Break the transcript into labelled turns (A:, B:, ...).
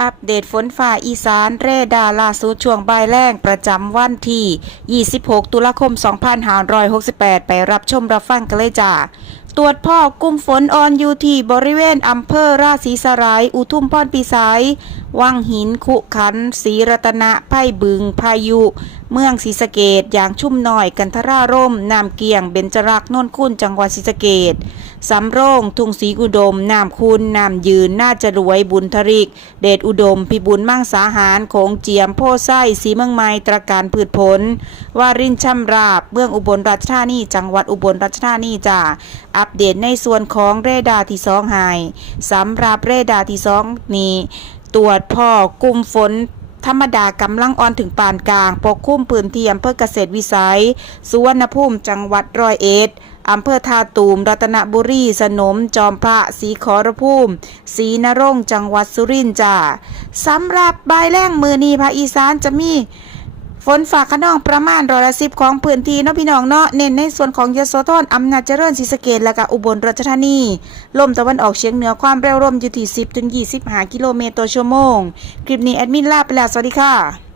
A: อัปเดตฝนฝ่าอีสานเรดาล่าสุดช่วงบ่ายแรงประจำวันที่ 26 ตุลาคม 2568 ไปรับชมรับฟังกันเลยจ้า ตรวจพ่อกลุ่มฝนออนอยู่ที่บริเวณอำเภอราศีสราย อุทุมพรปีสายวังหินขุขันศรีรัตนะไพ่บึง พายุ เมืองศรีสะเกดอย่างชุ่มหน่อยกันทราร่มนามเกียงเบญจรักนนท์คุณจังหวัดศรีสะเกดสำโรงทุงศรีอุดมนามคุณนามยืนน่าจะรวยบุญทริก เดชอุดม พิบุญมั่งสาหารโขงเจียมโพไส้สีเมืองไม้ตระการพืชผลวารินช่ำราบเมืองอุบลราชธานีจังหวัดอุบลราชธานีจ้าอัปเดตในส่วนของเรดาร์ที่สองหายสำหรับเรดาร์ที่สองนี้ ตรวจพ่อกลุ่มฝนธรรมดากำลังอ่อนถึงปานกลาง ปกคลุมพื้นที่อำเภอเกษตรวิสัย สุวรรณภูมิจังหวัดร้อยเอ็ดอำเภอท่าตูม รัตนบุรี สนม จอมพระศรีขอรภูมิศรีนรงจังหวัดสุรินทร์จ้าสำหรับใบแรงมือนีภาคอีสานจะมี ฝนฝากขนองประมาณร้อยละสิบของพื้นที่เนาะพี่น้องเนาะเน้นในส่วนของยโสธรอำนาจเจริญศรีสะเกดและก็อุบลราชธานี ลมตะวันออกเฉียงเหนือความเร็วลมอยู่ที่ 10 ถึง 25 กิโลเมตรต่อชั่วโมง คลิปนี้แอดมินลาไปแล้วสวัสดีค่ะ